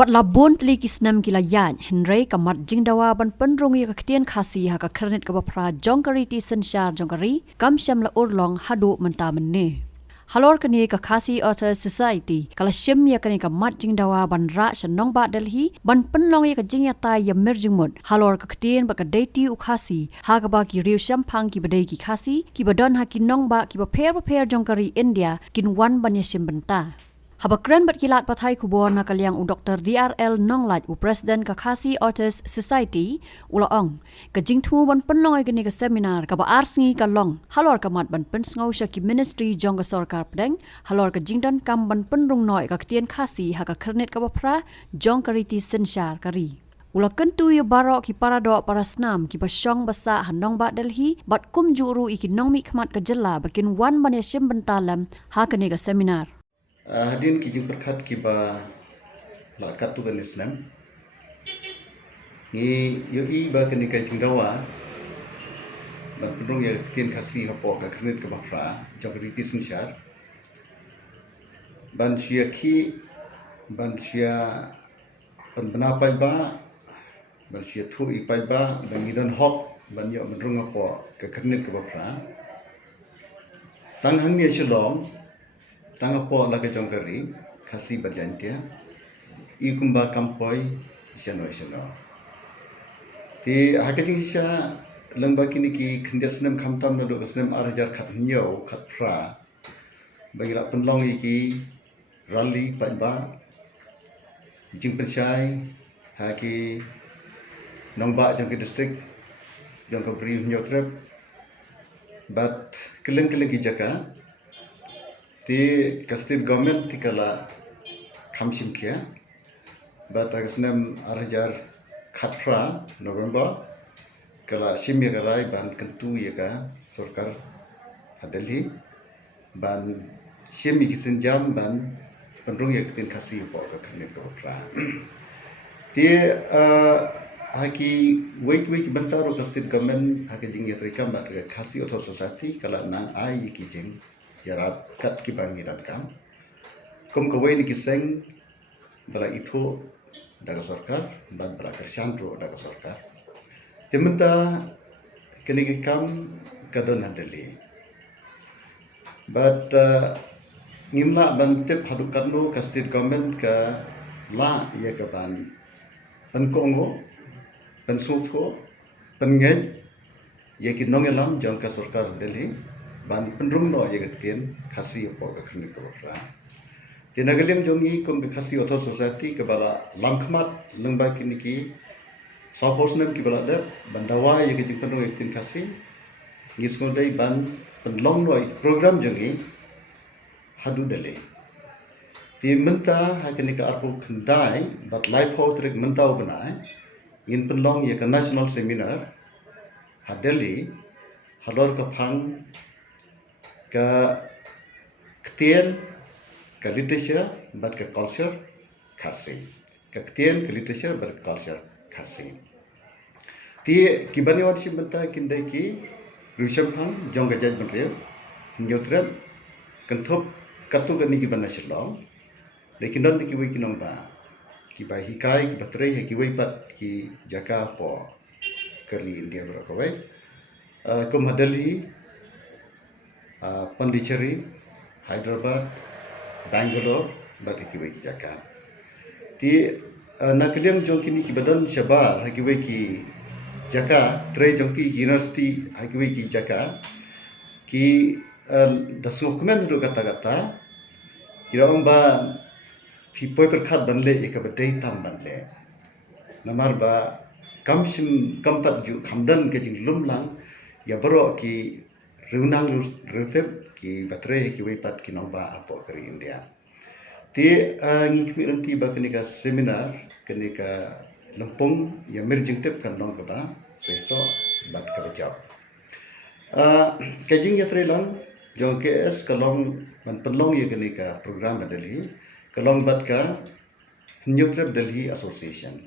Wat labon tli kisnam kilayan Henry kamat jingdawa ban penrung ya kaktian khasi ha ka kernet ka bapra jongkari ti sensyar jongkari kam syam la urlong hadu menta menne. Halor kani ka khasi author society kala syam ya kani kamat jingdawa ban ra shanong ba Delhi ban penlong ya ka jingya ta ya merjingmut halor ka kaktian ba ka deiti u khasi ha ka ba ki riu syam phang ki badai ki khasi ki badon ha ki nong ba ki ba per jongkari India kin wan ban ya syam benta. Habakren bat kilat pathai kubor na kalyang u Dr. DRL Nonglat u President Kakasi Artists Society ulaong ka jingtmu ban penlong ay gani ka seminar ka ba arsingi ka long halor kamat ban pensngau sya ki ministry jong ka sarkar pedeng halor ka jingdan kam ban penrung noi ka ktian khasi ha ka kernet ka bapra jong kariti sensyar kari. Ula kentu ya barok ki paradok para snam ki basyong basa hanong ba Delhi bat kum juru iki nong mi khamat ka jela bakin wan ban ya syem bentalam ha kani ka seminar. Hadirin kijing berkat kiba lakat tu ganis Islam ni yoi ba kini kai jingdawa ban pendung ya kien kasih hapo ka kredit ke bafra jogri ti sensyar ban sia ki ban sia penbenapai ba ban sia thu ipai ba ban gidan hok ban yo mendrung hapo ka kredit ke bafra tang hang ni shalom Tangapo laga jongkari khasi berjantia ikumba kampoi isano ti hakating sya lengba kini ki khendia snem khamtam na do snem arjar khat nyau khat fra bagira penlong iki rally panba jing penchai haki nongba jongki district jongka bri nyotrep bat keleng ki jaka ti state government ti kala khamsim kia bat agasnem arjar khatra November kala simya garai ban kentu yega sarkar Delhi ban simi kisenjam ban pendrung yek tin khasi po ka khne ka tra ti haki week bentar ka state government haki jing yatrika bat khasi auto society kala nang ai ki jing yarap kat ki bangi dan kam kum kawai ni kiseng bala itu daga sarkar dan bala kersandro daga sarkar tementa kini kam kadon handeli but ngimla ban tep hadu kadno ka state government ka la ya ka ban kongo sutko pengej ya ki nongelam jang ka sarkar Delhi ban pendrung no ye gatien khasi po ka khni ko ra tinagalim jongi kum khasi auto society ke bala lamkhmat lengba kini ki saposnem ki bala dep bandawa ye ki pendrung ye tin khasi ngiskodai ban penlong no program jongi hadu dele ti menta hakini ka arpu khandai bat life ho trek menta banai ngin penlong ye ka national seminar hadeli halor ka phang ka ktian ka literature bat ka culture khasi ka ktian ka literature bat ka culture khasi ti kibani wat sim benta kindai ki rusham phang jong ga jaj banre nyotrem kanthop katu gani ki bana shilong lekin don ki wi kinong ba ki ba hikai ki batre he ki wi pat ki jaka po kari India bro ko wai kum Delhi Pondicherry, Hyderabad, Bangalore, bati kibai ki jaka. Ti nakliam jongkini ki badan shabar hakibai ki jaka, tre jongki university hakibai ki jaka. Ki dasukmen ru kata kiraong ba pipoi perkhat banle eka badai tam banle. Namar ba kamsim kampat ju kamdan ke jing lumlang ya baro ki Runang rutep ki batre ki wipat ki nomba apo kari India. Ti ngikmi nanti ba kenika seminar kenika lempung ya merjing tep kan nong kaba seso bat ka bajab. Kajing ya trelang jong KS kalong ban penlong ya kenika program Delhi kalong bat ka Newtrep Delhi Association.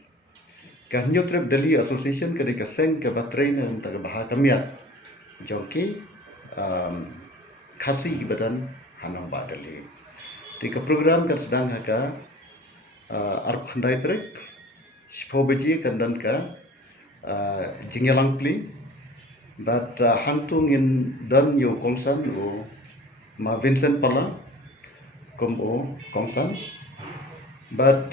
Ka Newtrep Delhi Association kenika seng ka batre na ta bah kamiat jong ki khasi ki badan hanong ba Delhi. Tika program kan sedang haka arkundai trek spobeji kandan ka jingelang pli but hantung in dan yo kongsan o ma Vincent pala kom o kongsan but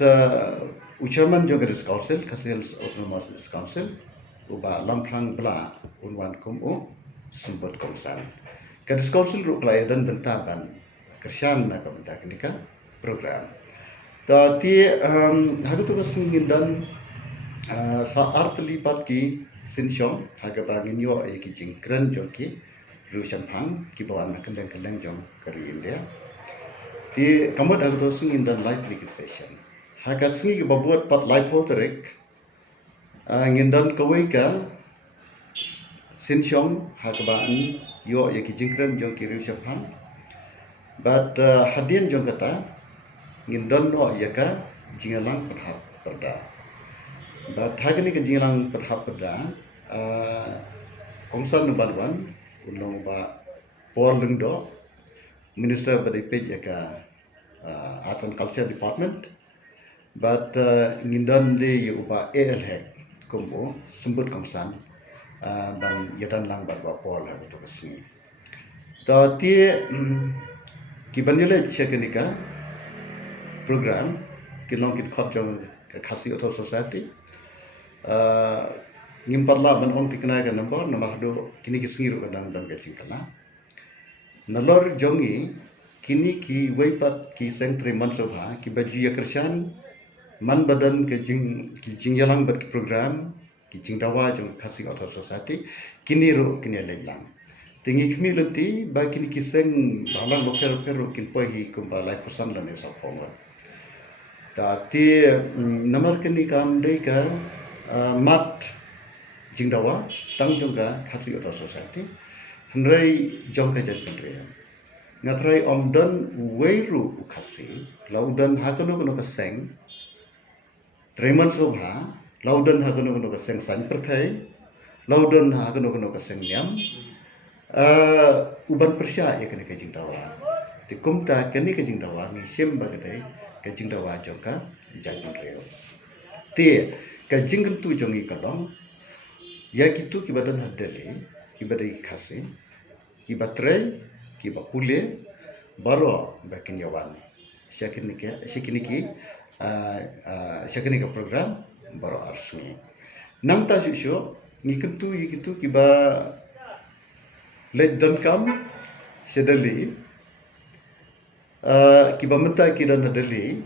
uchaman jogaris council kasils autonomous council uba lamprang bla unwan kom o sumbut kongsan kadis council ru klai dan bentaban kersian na kabenta kenika program ti hagutu kasingin dan saat terlibat ki sinsyong haga bangin yo ki jingkren jongki ru champang ki bawan kendeng jong kari India ti kamot hagutu singin dan light session haga singi babuat pat live hoterek ngindan kawai ka sinsyong haga ban yo ki jingkren jongki ru champang but hadian jong kata ngindan no yaka jingalang perda but hagani ke jingalang perda kongsan nuban ulong ba Paul Lungdo minister badi page yaka arts and culture department but ngindan de yuba ALHEC kumbo sembut kongsan ban yadan lang ba Paul ha betul kesini ta ti kibanile chekenika program kilong kit khot jong khasi auto society ngimparla ban ong tikna ka number do kini ki singiru kadang dan gacing kana nalor jongi kini ki weipat ki sentri mansobha ki baju ya kersan man badan ke jing yalang ber program ki jing dawa jong khasi auto society kini ro kini lelang tingi kmi lenti ba kini ki seng balang lo pero kin pohi kumba lai kusan dan esa phonga ta ti namar kini kam dei ka mat jingdawa tang jongga khasi auto society hnrei jongka jet penre ngatrai omdan weiru khasi laudan hakono kono ka seng treman sobha laudan hakono kono ka seng san perthai laudan hakono kono ka seng nyam uban persya ya kene ka jingdawa ti kumta kene ka jingdawa ni sem bagadai ka jingdawa jongka jan penre ti ka jingkan tu jongi kadang ya kitu ki badan hadeli ki badai khasi ki batre ki bapule baro bakin yawan syakini program baro arsni nang ta shu ni kentu yi kitu ki ba let dan kam sedeli ki ba menta ki dan hadeli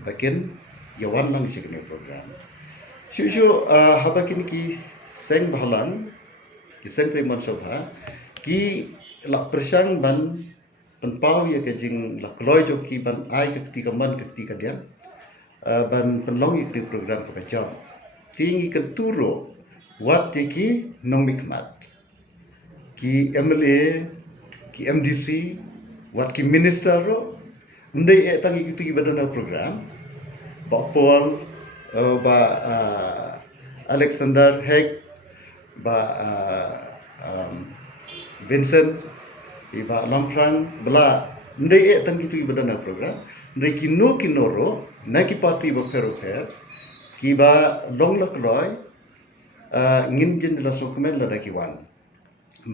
bakin yawan lang syakini program shu haba kini ki seng bahalan ki seng tri mansobha ki la persang ban penpau ya ke jing la kloi jo ki ban ai ke ketika man ke ketika dia ban penlong ki program ke bajam tingi kenturo wat ki nong mikmat ki MLA ki MDC wat ki minister ro ndai tangi ki badana program ba Paul ba Alexander Haig ba Vincent iba lamprang bela ndai tangi tu badana program ndai kinoro naki party ba pero ki ba long lakloi ngin jin la sokumen la dakiwan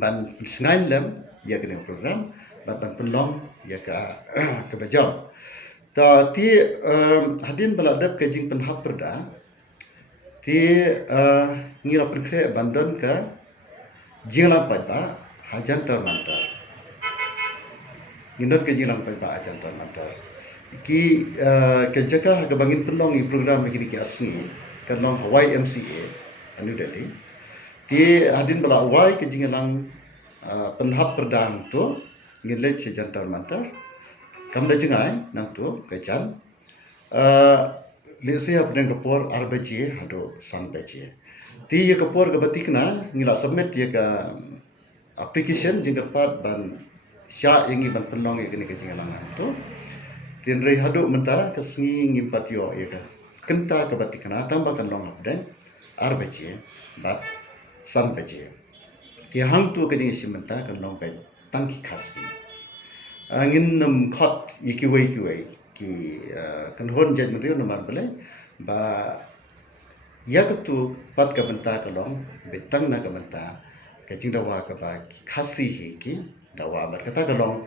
ban snain lem ya kene program ban penlong ya ka bajau ta ti hadin bala dap ka jing penhap perda ti ngira perkre bandan ka jinglang pada hajan termantar ngindat ke jinglang pada hajan termantar ki ke jaka ga bangin penlong i program begini ki asni kan long YMCA anu dadi ti hadin bala Y ke jinglang penhap perdang tu ngilai sejan termantar kam da jengai nang tu ke jan Lesia pedang kapor RBC hado sampeje. Ti ye kapor ke batikna ngila submit ye ka application jingkat ban sya yengi ban penong ye kene ke jingalangan tu. Tin rei hado menta ke sengi ngimpat yo ye ka kenta ke batikna tambahkan long abdan RBC bat sampeje. Ti hang tu ke jing simenta ke long pe tangki khasi. Angin nam khat ye ki wei ki kanhon jaj meriu nomar bele ba ya tu pat ka benta kalong betang na ka benta ka jingdawa ka ba khasi hi ki dawa bar kata kalong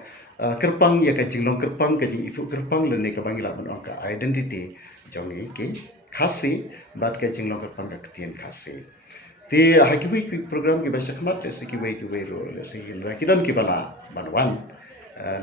kerpang ya ka jinglong kerpang ka jing ifu kerpang le ne ka bangila ban ka identity jongi ki khasi bat ka jinglong kerpang ka ketien khasi ti hakiwi ki program ki ba sakmat le sikiwe ki we ro le sikil rakidan ki bala banwan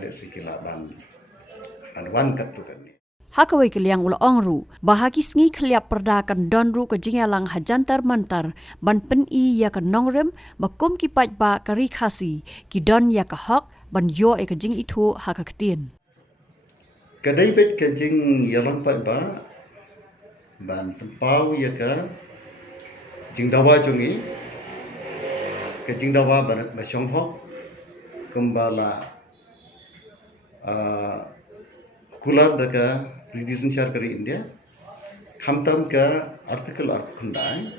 le sikila banwan kat tu kan ni Hakawai keliang ula ongru, bahagi sengi keliap perdakan donru ke jingalang hajantar mantar, ban pen i ya ke nongrem, bakum ki paj ba kari khasi, ki don ya ke hok, ban yo e ke jing itu haka ketien. Kadai bet ke jing yalang paj ba, ban tempau ya ke jing dawa jongi, ke jing dawa ban basyong hok, kembala kular daka Ritisan Syar kari India khamtam ka artikel arkundai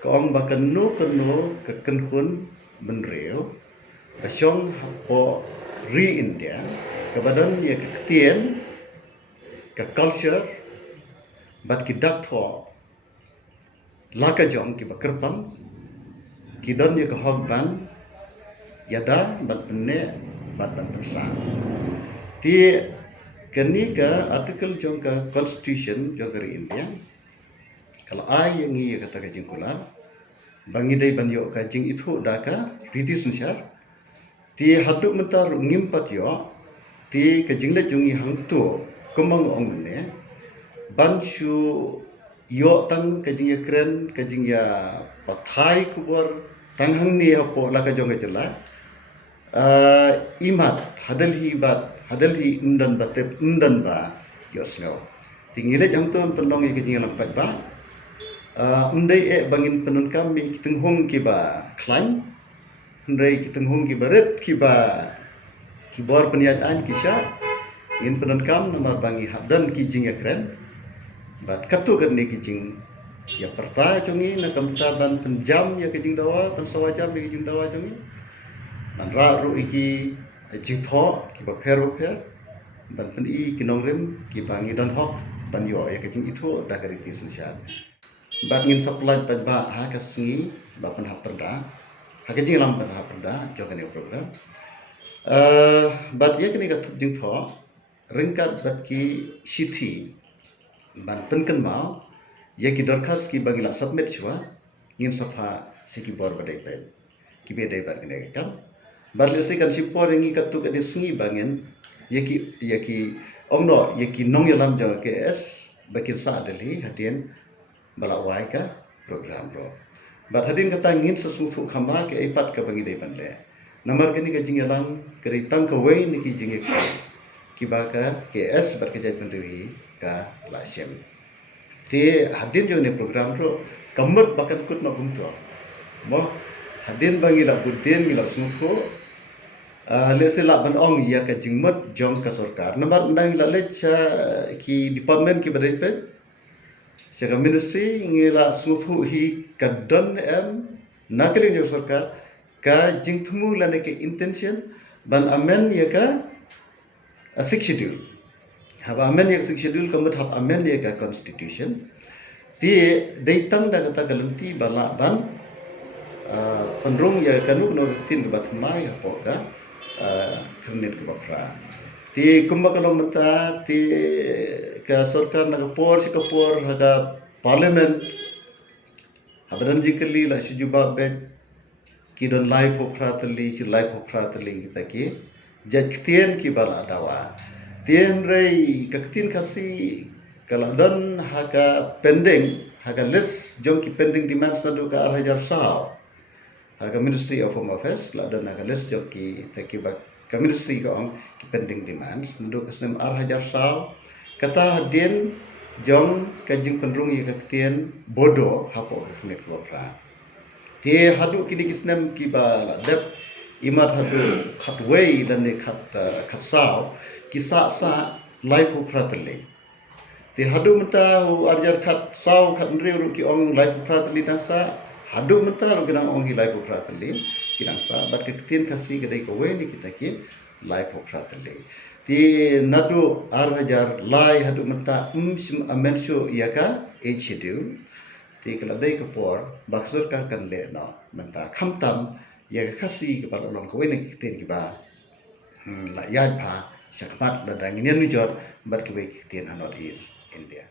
kaong bakanu ke kenhun benreu basyong hapo ri India ke badan ya ke ketien ke culture bat ki daktho laka jong ki bakerpang ki don ya ke hogban yada bat penne bat ban tersa ti kini ka artikel jong ka constitution jong dari India kalau ai yang ia kata ka jingkulan bangi dai banyo ka jing itu daka riti sensyar ti hadu mentar ngimpat yo ti ka jingla jungi hangtu kumang ong ne ban shu yo tang ka jing ya kren ka jing ya pathai kubor tang hang ni apo la ka jong ka jela imat hadalhi undan batep undan ba yosno tingile jang tu penong ke jingan lampat ba undai bangin penun kami kitunghong ki ba klan undai kitunghong ki baret ki ba kibor peniagaan kisha in penun kam nomor bangi habdan ki jing ekren bat katu kerni ki jing ya perta chongi na kamta ban penjam ya ke jing dawa pan sawajam ya ke jing dawa chongi ban ra ru iki jing tho ki ba pher ban pen i ki nongrem ki bangi don hok ban yo ya ke jing itu da kari ti sensyar bat ngin supply pa ba ha ka singi ba pen ha perda ha ke jing lam pen ha perda jo kan program bat ya ke ni ka jing tho ringkat bat ki sithi ban pen kan mau ya ki dorkas ki bangi la submit chwa ngin safa siki bor badai pe ki be dai bat ne kam barle se kan sipor ngi katu ka disngi bangen yaki ongno yaki nong yalam jo ke es bakin sa adeli hadien bala wai ka program ro bat hadin kata ngin sesuatu khamba ke ipat ka bangi dai banle namar gani ka jing yalang kri tang ka wei ni ki jing ki ba ka ke es bar ke jai pendiri ka lasem te hadin jo ne program ro kamut bakan kut no gumto mo hadin bangi la budin ngila sumko lese la ban ong ya ka jingmot jong ka sarkar namar ndang la lech ki department ki badai pe sega ministry ngila sumko hi ka don nakling jong sarkar ka jingthmu la ne ke intention ban amen ya ka six schedule haba amen ya six schedule kamut hab amen ya ka constitution ti deitang da kata galanti bala ban penrung ya kanuk no tin ke batmai apo ka kernet ke bapra ti kumba kalau mata ti ka sarkar na kapor si kapor haga parliament habadan jikali la sujuba bet ki don live opratali si live opratali kita ki jajktien ki bala dawa tien rei kaktin kasi kala don haga pending haga list jong ki pending demands na do ka 6,000 sao haga Ministry of Home Affairs la don haga list jong ki taki ba ka ministry ko ang ki pending demands na do ka 6,000 sao kata hadin jong kajing penrung ya kaktin bodo hapo khmet ko pra te hadu kini kisnem ki ba la dep imat hadu khatway dan ne khat sao kisa sa live pratali te hadu menta arjar khat sao khat nreu ki ong live pratali dan sa hadu menta ro ginang ong live pratali kinang sa bat ketin kasi gedai ko we ni kita ki lai pokratale ti nadu arhajar lai hadu menta sim amensho yaka age schedule ti keladai kapor baksur kan le no menta khamtam ya khasi ke pada long ko ne kiten ki ba la yad pa sakmat la dangin ni jor bar ke ten anot is India.